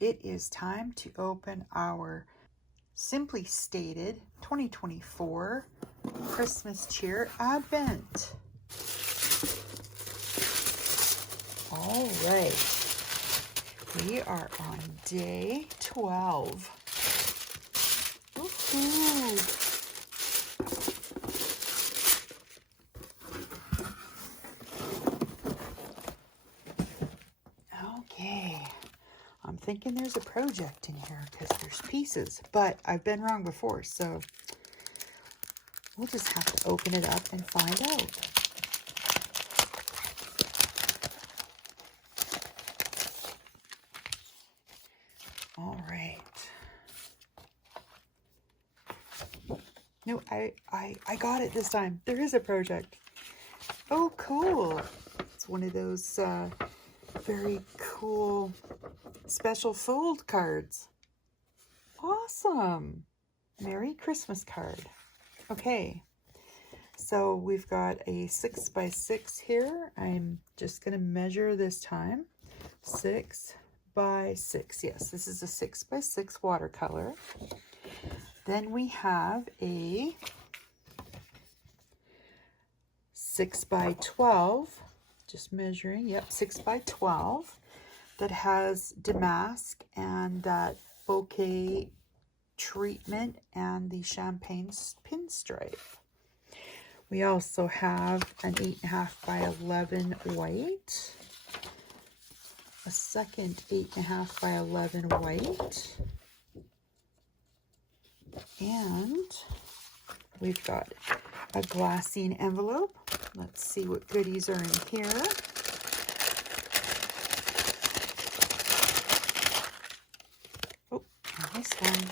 it is time to open our Simply Stated 2024 Christmas Cheer Advent. All right, we are on day 12. Woohoo! Okay, I'm thinking there's a project in here because there's pieces, but I've been wrong before, so we'll just have to open it up and find out. All right. No, I got it this time. There is a project. Oh, cool. It's one of those very cool special fold cards. Awesome. Merry Christmas card. Okay. So we've got a 6x6 here. I'm just going to measure this time. 6 by 6. Yes, this is a 6x6 watercolor. Then we have a 6 by 12, just measuring, yep, 6 by 12, that has damask and that bouquet treatment and the champagne pinstripe. We also have an 8.5 by 11 white, a second 8.5 by 11 white, and we've got a glassine envelope. Let's see what goodies are in here. Oh, nice one.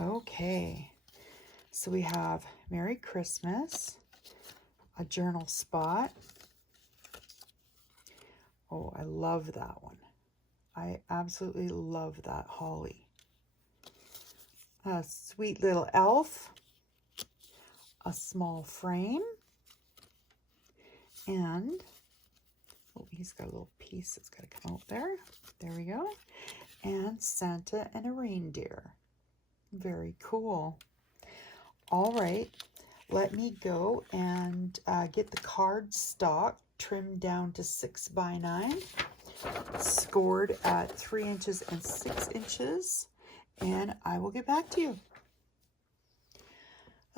Okay, so we have Merry Christmas, a journal spot. Oh, I love that one. I absolutely love that holly. A sweet little elf, a small frame, and oh, he's got a little piece that's got to come out there. There we go. And Santa and a reindeer. Very cool. All right, let me go and get the card stock trimmed down to 6 by 9, scored at 3 inches and 6 inches. And I will get back to you.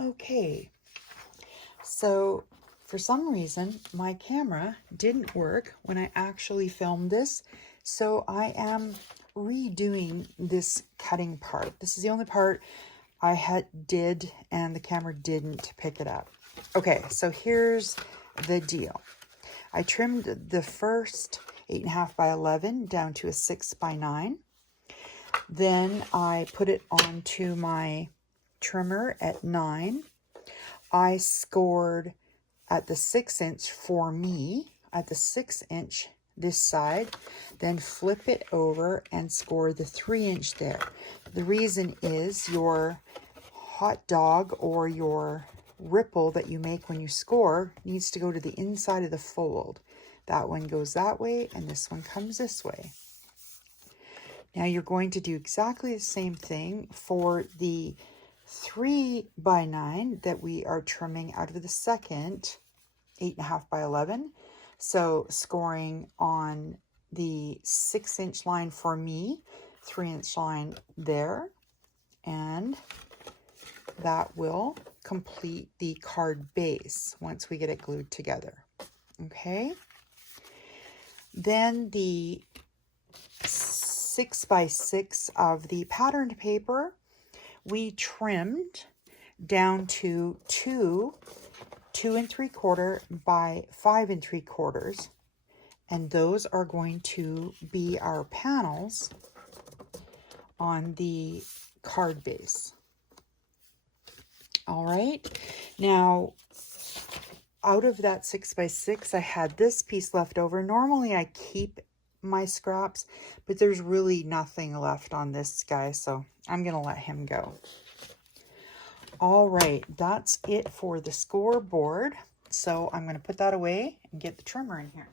Okay, so for some reason, my camera didn't work when I actually filmed this. So I am redoing this cutting part. This is the only part I did and the camera didn't pick it up. Okay, so here's the deal. I trimmed the first 8.5 by 11 down to a 6 by 9. Then I put it onto my trimmer at 9. I scored at the 6 inch for me, at the 6 inch this side, then flip it over and score the 3 inch there. The reason is your hot dog or your ripple that you make when you score needs to go to the inside of the fold. That one goes that way and this one comes this way. Now you're going to do exactly the same thing for the 3 by 9 that we are trimming out of the second 8.5 by 11. So scoring on the 6 inch line for me, 3 inch line there, and that will complete the card base once we get it glued together. Okay. Then the 6 by 6 of the patterned paper, we trimmed down to 2 3/4 by 5 3/4, and those are going to be our panels on the card base. All right, now out of that 6 by 6, I had this piece left over. Normally I keep my scraps, but there's really nothing left on this guy, so I'm gonna let him go. All right, that's it for the scoreboard. So I'm gonna put that away and get the trimmer in here.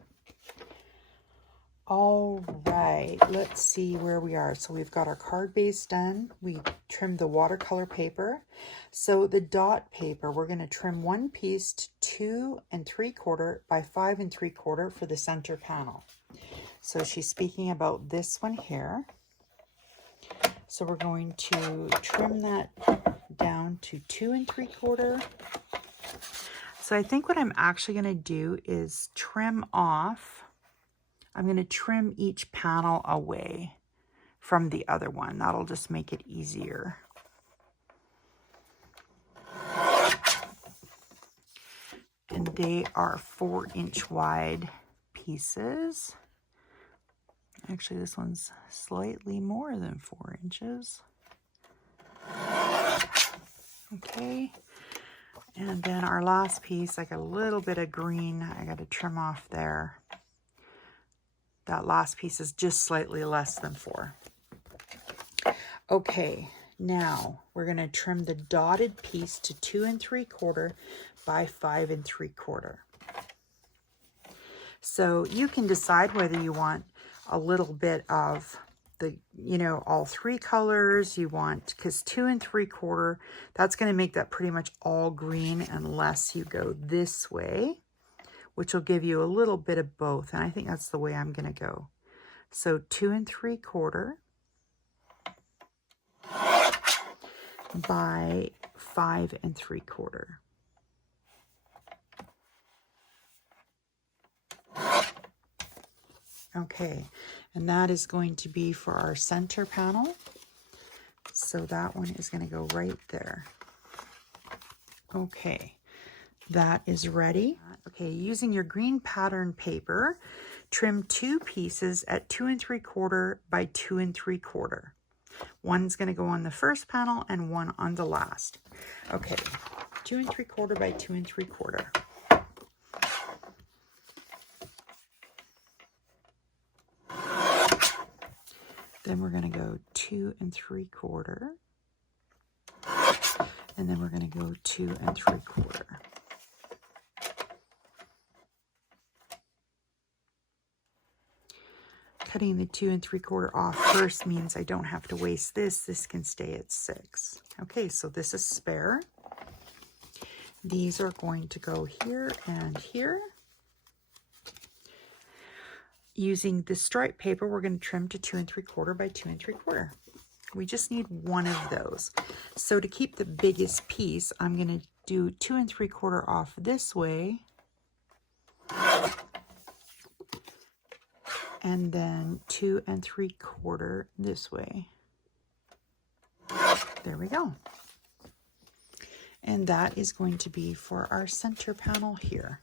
All right, let's see where we are. So we've got our card base done. We trimmed the watercolor paper. So the dot paper, we're going to trim one piece to 2 3/4 by 5 3/4 for the center panel. So she's speaking about this one here. So we're going to trim that down to 2 3/4. So I think what I'm actually going to do is trim off. I'm going to trim each panel away from the other one. That'll just make it easier. And they are 4-inch wide pieces. Actually, this one's slightly more than 4 inches. Okay. And then our last piece, I got a little bit of green I got to trim off there. That last piece is just slightly less than 4. Okay, now we're going to trim the dotted piece to 2 3/4 by 5 3/4. So you can decide whether you want a little bit of the, all 3 colors you want, because 2 3/4, that's going to make that pretty much all green unless you go this way, which will give you a little bit of both. And I think that's the way I'm going to go. So 2 3/4 by 5 3/4. Okay, and that is going to be for our center panel. So that one is going to go right there. Okay, that is ready. Okay, using your green pattern paper, trim 2 pieces at 2 3/4 by 2 3/4. One's going to go on the first panel and one on the last. Okay, 2 3/4 by 2 3/4. Then we're going to go 2 3/4. And then we're going to go 2 3/4. Cutting the 2 3/4 off first means I don't have to waste this. This can stay at 6. Okay, so this is spare. These are going to go here and here. Using the stripe paper, we're going to trim to 2 3/4 by 2 3/4. We just need one of those. So to keep the biggest piece, I'm going to do 2 3/4 off this way. And then 2 3/4 this way. There we go. And that is going to be for our center panel here.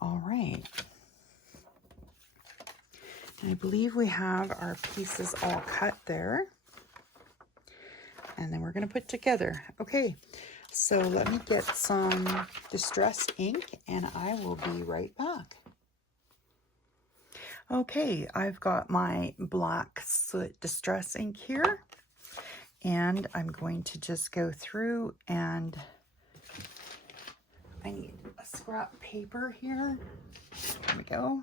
All right. And I believe we have our pieces all cut there. And then we're going to put together. Okay, so let me get some distress ink and I will be right back. Okay, I've got my black soot distress ink here. And I'm going to just go through and I need a scrap paper here. There we go.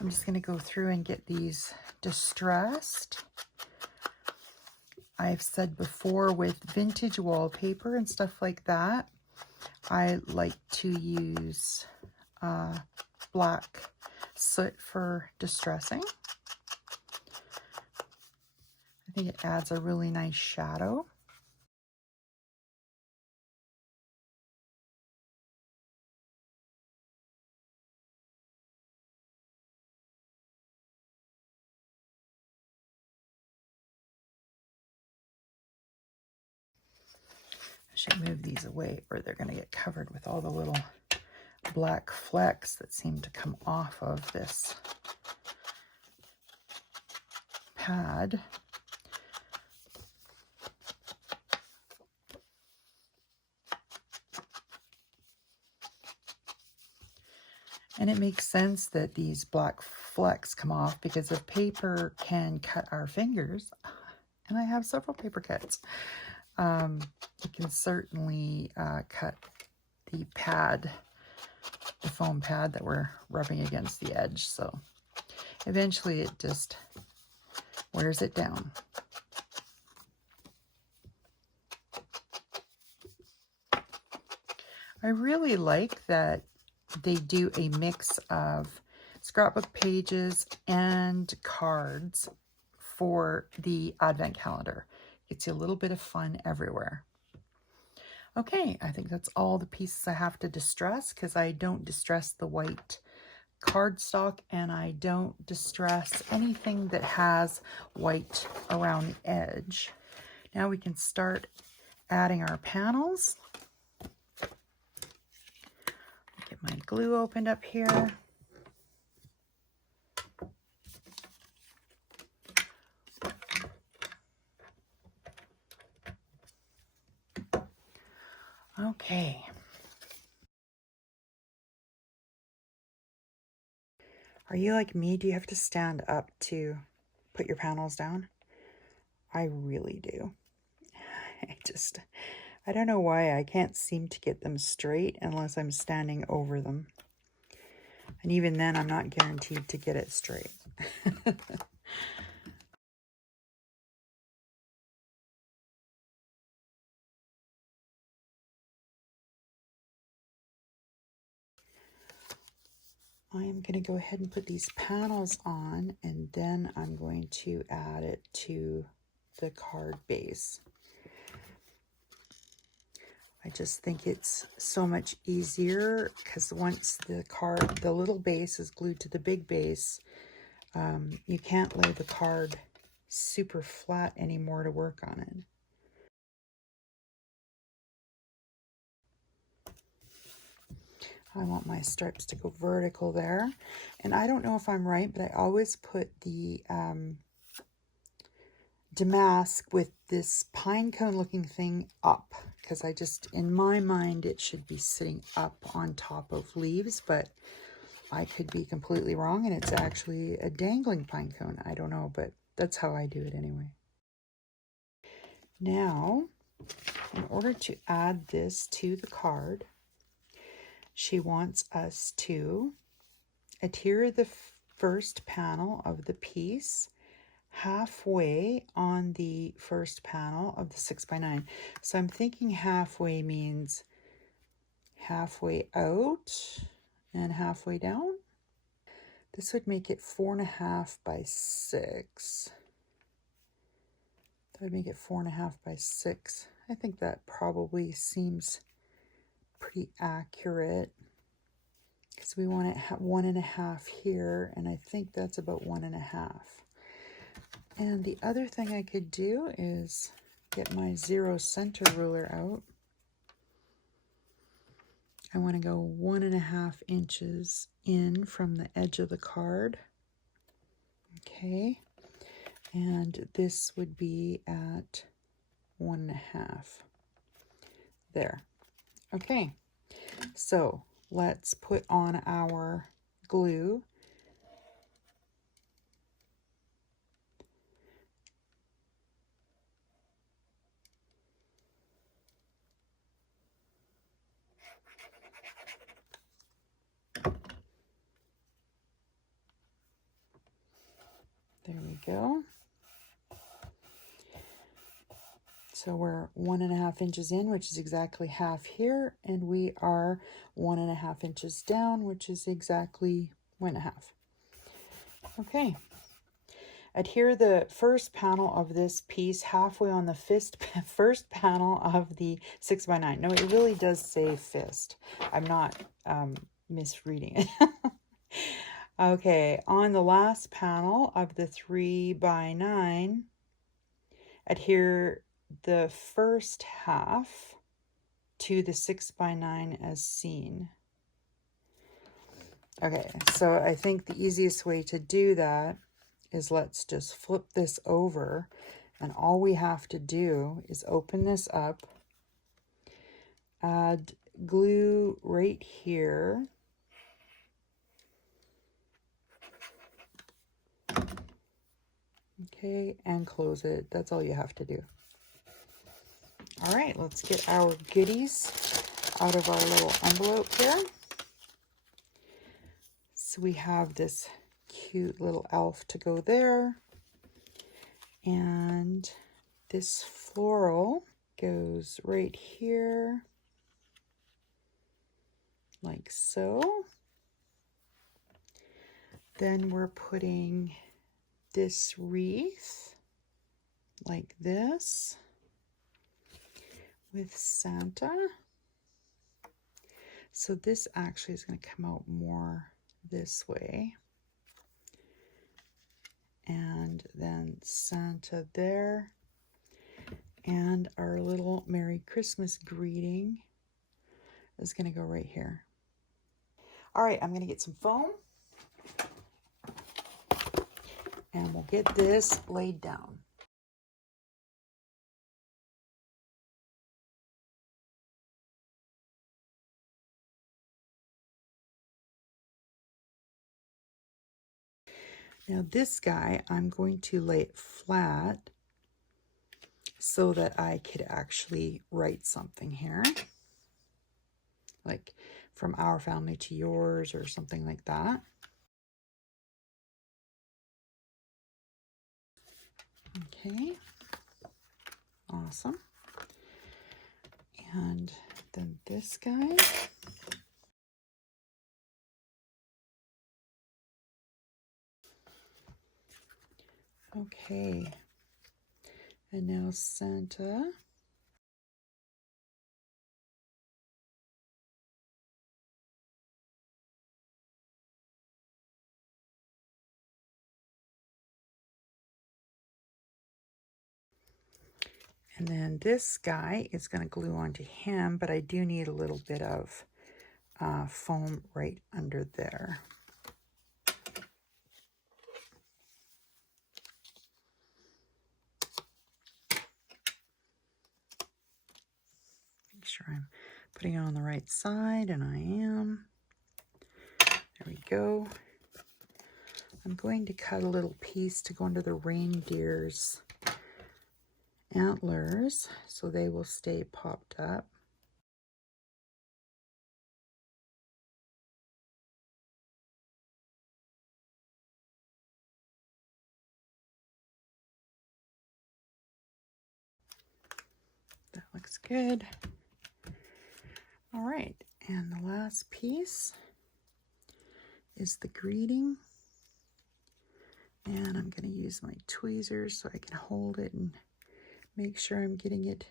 I'm just going to go through and get these distressed. I've said before, with vintage wallpaper and stuff like that, I like to use black soot for distressing. I think it adds a really nice shadow. I should move these away or they're going to get covered with all the little black flecks that seem to come off of this pad. And it makes sense that these black flecks come off because if paper can cut our fingers, and I have several paper cuts, it can certainly cut the pad the foam pad that we're rubbing against the edge. So eventually it just wears it down. I really like that they do a mix of scrapbook pages and cards for the advent calendar. Gets you a little bit of fun everywhere. Okay, I think that's all the pieces I have to distress, because I don't distress the white cardstock and I don't distress anything that has white around the edge. Now we can start adding our panels. Get my glue opened up here. Okay. Are you like me? Do you have to stand up to put your panels down? I really do. I don't know why I can't seem to get them straight unless I'm standing over them. And even then, I'm not guaranteed to get it straight. I am going to go ahead and put these panels on, and then I'm going to add it to the card base. I just think it's so much easier because once the little base is glued to the big base, you can't lay the card super flat anymore to work on it. I want my stripes to go vertical there. And I don't know if I'm right, but I always put the damask with this pine cone looking thing up, because in my mind, it should be sitting up on top of leaves, but I could be completely wrong and it's actually a dangling pine cone. I don't know, but that's how I do it anyway. Now, in order to add this to the card, she wants us to adhere the first panel of the piece halfway on the first panel of the 6x9. So I'm thinking halfway means halfway out and halfway down. This would make it 4.5 by 6. That would make it 4.5 by 6. I think that probably seems pretty accurate, because we want it 1.5 here, and I think that's about 1.5. And the other thing I could do is get my 0 center ruler out. I want to go 1.5 inches in from the edge of the card. Okay, and this would be at 1.5. There. Okay, so let's put on our glue. There we go. So we're 1.5 inches in, which is exactly half here, and we are 1.5 inches down, which is exactly 1.5. Okay. Adhere the first panel of this piece halfway on the first panel of the 6x9. No, it really does say fist. I'm not misreading it. Okay, on the last panel of the 3x9, adhere the first half to the 6x9 as seen. Okay, so I think the easiest way to do that is let's just flip this over, and all we have to do is open this up, add glue right here, okay, and close it. That's all you have to do. All right, let's get our goodies out of our little envelope here. So we have this cute little elf to go there. And this floral goes right here, like so. Then we're putting this wreath like this with Santa. So this actually is going to come out more this way. And then Santa there. And our little Merry Christmas greeting is going to go right here. All right, I'm going to get some foam. And we'll get this laid down. Now this guy, I'm going to lay it flat so that I could actually write something here. Like from our family to yours or something like that. Okay. Awesome. And then this guy. Okay. And now Santa. And then this guy is going to glue onto him, but I do need a little bit of foam right under there. Make sure I'm putting it on the right side, and I am. There we go. I'm going to cut a little piece to go under the reindeer's antlers so they will stay popped up. That looks good. All right, and the last piece is the greeting. And I'm going to use my tweezers so I can hold it and make sure I'm getting it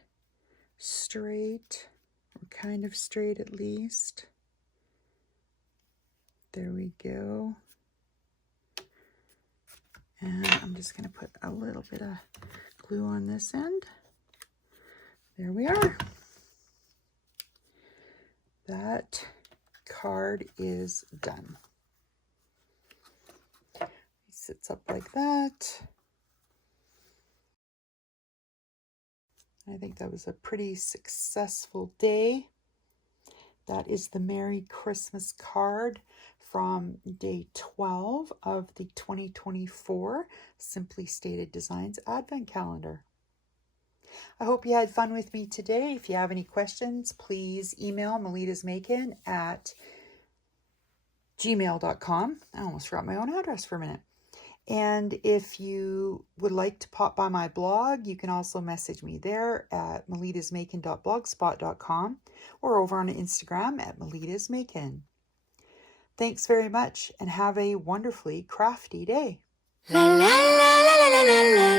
straight, or kind of straight at least. There we go. And I'm just going to put a little bit of glue on this end. There we are. That card is done. It sits up like that. I think that was a pretty successful day. That is the Merry Christmas card from day 12 of the 2024 Simply Stated Designs Advent Calendar. I hope you had fun with me today. If you have any questions, please email MelittasMakin at gmail.com. I almost forgot my own address for a minute. And if you would like to pop by my blog, you can also message me there at MelittasMakin.blogspot.com or over on Instagram at MelittasMakin. Thanks very much and have a wonderfully crafty day. La, la, la, la, la, la, la.